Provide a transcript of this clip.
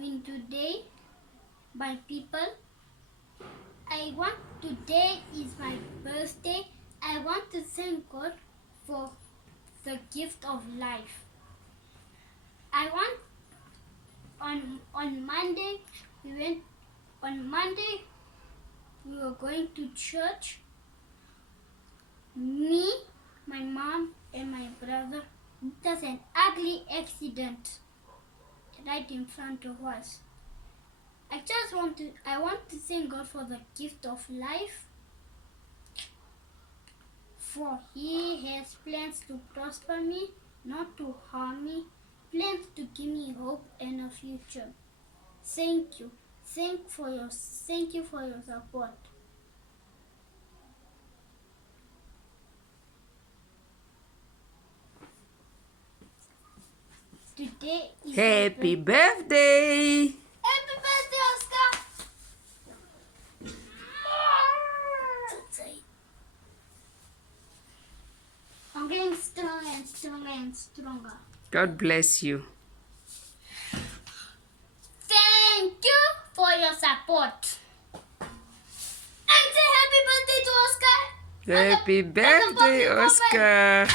doing today by people. Today is my birthday. I want to thank God for the gift of life. I want on Monday we were going to church. Me, my mom, and my brother. There's an ugly accident right in front of us. I want to thank God for the gift of life. For He has plans to prosper me, not to harm me, plans to give me hope and a future. Thank you. Thank you for your support. Today is Happy birthday! Happy birthday, Oscar! I'm getting stronger and stronger and stronger. God bless you. Thank you for your support. And say happy birthday to Oscar. Happy birthday, Oscar!